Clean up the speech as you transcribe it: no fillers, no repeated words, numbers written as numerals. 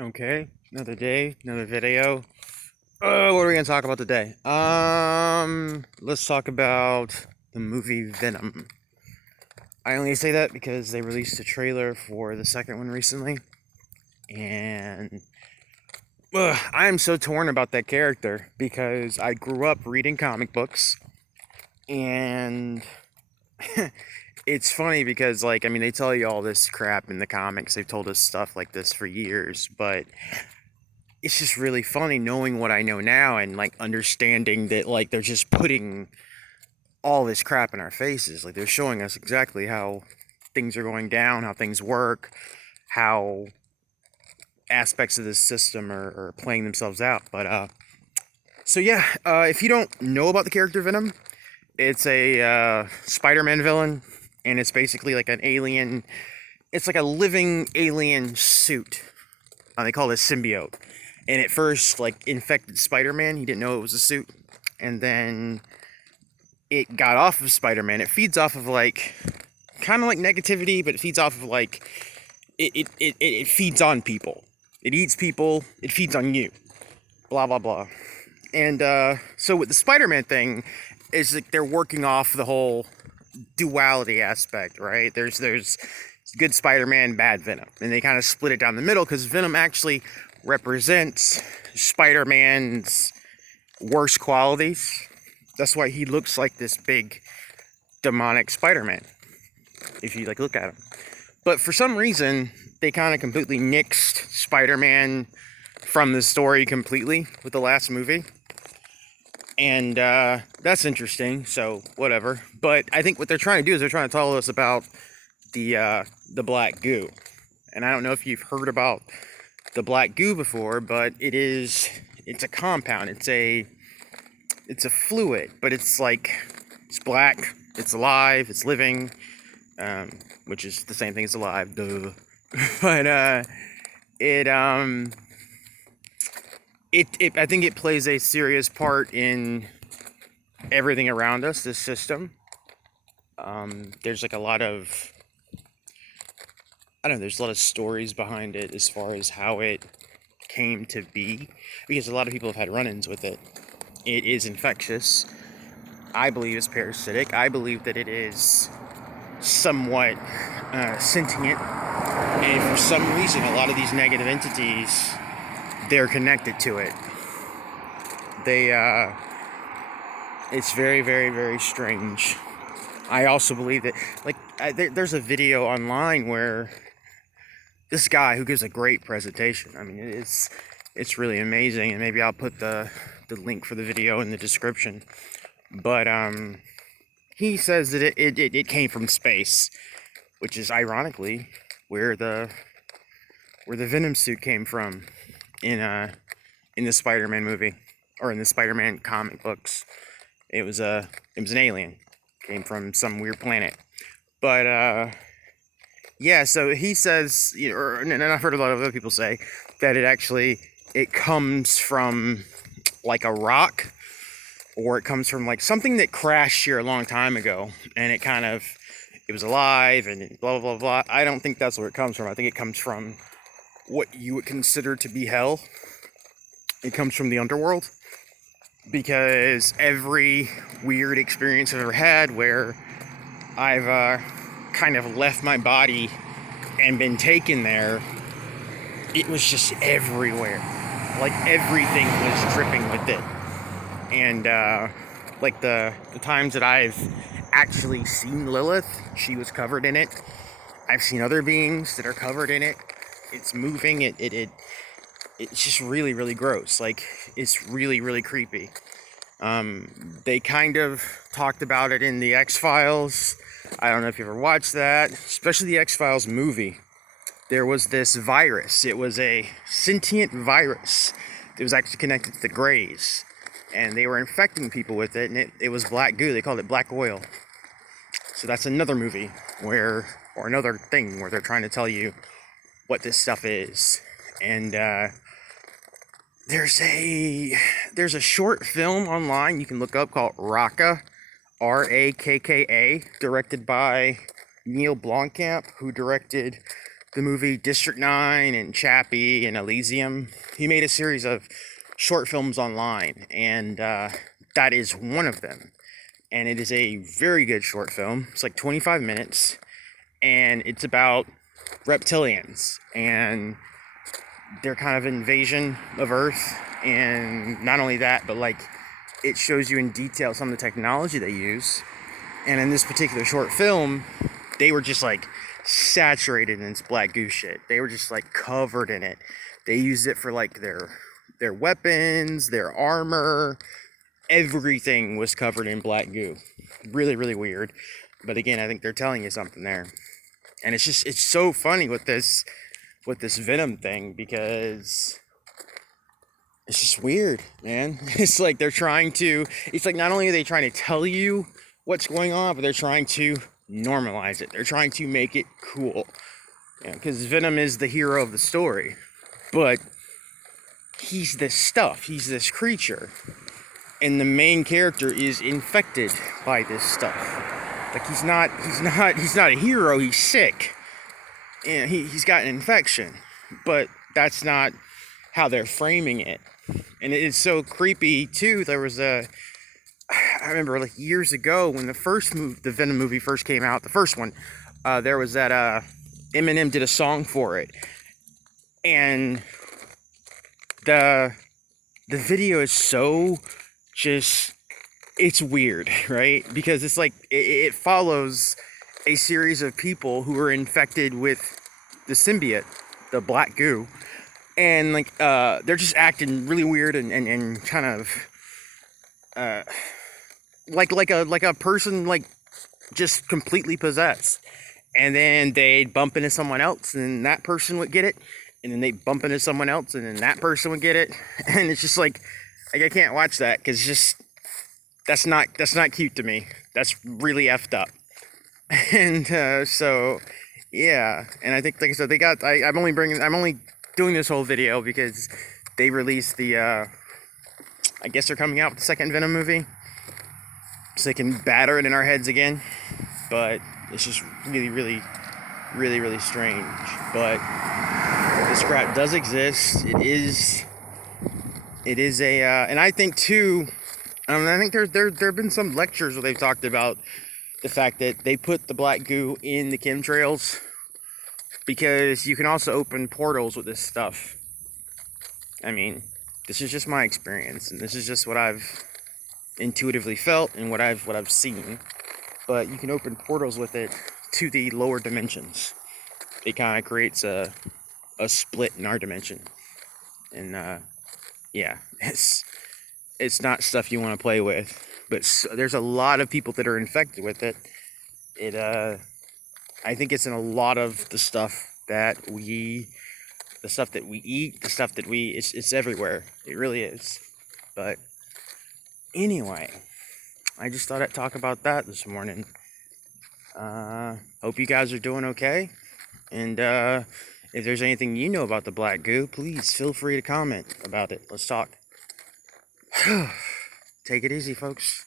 Okay, another day, another video. What are we gonna talk about today? Let's talk about the movie Venom. I only say that because they released a trailer for the second one recently, and I am so torn about that character because I grew up reading comic books, and it's funny because, like, I mean, they tell you all this crap in the comics. They've told us stuff like this for years, but it's just really funny knowing what I know now and like understanding that like they're just putting all this crap in our faces. Like they're showing us exactly how things are going down, how things work, how aspects of this system are playing themselves out. But if you don't know about the character Venom, it's a Spider-Man villain, and it's basically like an alien. It's like a living alien suit. They call it a symbiote. And at first, like, infected Spider-Man. He didn't know it was a suit. And then it got off of Spider-Man. It feeds off of, like, kind of like negativity, but it feeds off of, like, it feeds on people. It eats people. It feeds on you. Blah, blah, blah. And so with the Spider-Man thing, is like they're working off the whole duality aspect, right? There's good Spider-Man, bad Venom. And they kind of split it down the middle because Venom actually represents Spider-Man's worst qualities. That's why he looks like this big demonic Spider-Man, if you like look at him. But for some reason, they kind of completely nixed Spider-Man from the story completely with the last movie. And that's interesting, so whatever. But I think what they're trying to do is they're trying to tell us about the black goo. And I don't know if you've heard about the black goo before, but it's a compound. It's a fluid, but it's black, it's alive, it's living, which is the same thing as alive, duh. But it I think it plays a serious part in everything around us, this system. There's like a lot of, I don't know, there's a lot of stories behind it as far as how it came to be, because a lot of people have had run-ins with it. It is infectious. I believe it's parasitic. I believe that it is somewhat sentient. And for some reason, a lot of these negative entities, they're connected to it. It's very, very, very strange. I also believe that, there's a video online where this guy who gives a great presentation. I mean, it's really amazing, and maybe I'll put the link for the video in the description. But he says that it came from space, which is ironically where the Venom suit came from in the Spider-Man movie, or in the Spider-Man comic books. It was an alien, came from some weird planet. But yeah, so he says, and I've heard a lot of other people say that it comes from like a rock, or it comes from like something that crashed here a long time ago, and it was alive and blah blah blah blah. I don't think that's where it comes from. I think it comes from what you would consider to be hell. It comes from the underworld, because every weird experience I've ever had where I've kind of left my body and been taken there, it was just everywhere. Like everything was dripping with it. And like the times that I've actually seen Lilith, she was covered in it. I've seen other beings that are covered in it. It's moving. It's just really, really gross. Like, it's really, really creepy. They kind of talked about it in the X-Files. I don't know if you ever watched that, especially the X-Files movie. There was this virus. It was a sentient virus that was actually connected to the Greys. And they were infecting people with it, and it was black goo. They called it black oil. So that's another movie or another thing where they're trying to tell you what this stuff is. And there's a short film online you can look up called Rakka, Rakka, directed by Neil Blomkamp, who directed the movie District 9 and Chappie and Elysium. He made a series of short films online, and that is one of them. And it is a very good short film. It's like 25 minutes, and it's about reptilians and their kind of invasion of Earth. And not only that, but like it shows you in detail some of the technology they use. And in this particular short film, they were just like saturated in this black goo shit. They were just like covered in it. They used it for like their weapons, their armor. Everything was covered in black goo. Really, really weird. But again, I think they're telling you something there. And it's so funny with this Venom thing, because it's just weird, man. It's like it's like not only are they trying to tell you what's going on, but they're trying to normalize it. They're trying to make it cool. Because Venom is the hero of the story. But he's this stuff. He's this creature. And the main character is infected by this stuff. Like he's not a hero, he's sick. And he's got an infection. But that's not how they're framing it. And it's so creepy too. There was I remember like years ago when the Venom movie first came out, the first one, there was that Eminem did a song for it. And the video is so it's weird, right? Because it's like it follows a series of people who are infected with the symbiote, the black goo, and like they're just acting really weird and kind of like a person like just completely possessed. And then they'd bump into someone else, and that person would get it, and then they'd bump into someone else, and then that person would get it. And it's just like I can't watch that, because that's not cute to me. That's really effed up. And so yeah, and I think, like I said, I'm only doing this whole video because they released the I guess they're coming out with the second Venom movie, so they can batter it in our heads again. But it's just really, really, really, really strange. But this crap does exist. It is a, and I think too, I think there have been some lectures where they've talked about the fact that they put the black goo in the chemtrails because you can also open portals with this stuff. I mean, this is just my experience, and this is just what I've intuitively felt and what I've seen. But you can open portals with it to the lower dimensions. It kind of creates a split in our dimension, and yeah, it's not stuff you want to play with. But there's a lot of people that are infected with it. I think it's in a lot of the stuff that we eat, the stuff that it's everywhere. It really is. But anyway, I just thought I'd talk about that this morning. Hope you guys are doing okay. And if there's anything you know about the black goo, please feel free to comment about it. Let's talk. Take it easy, folks.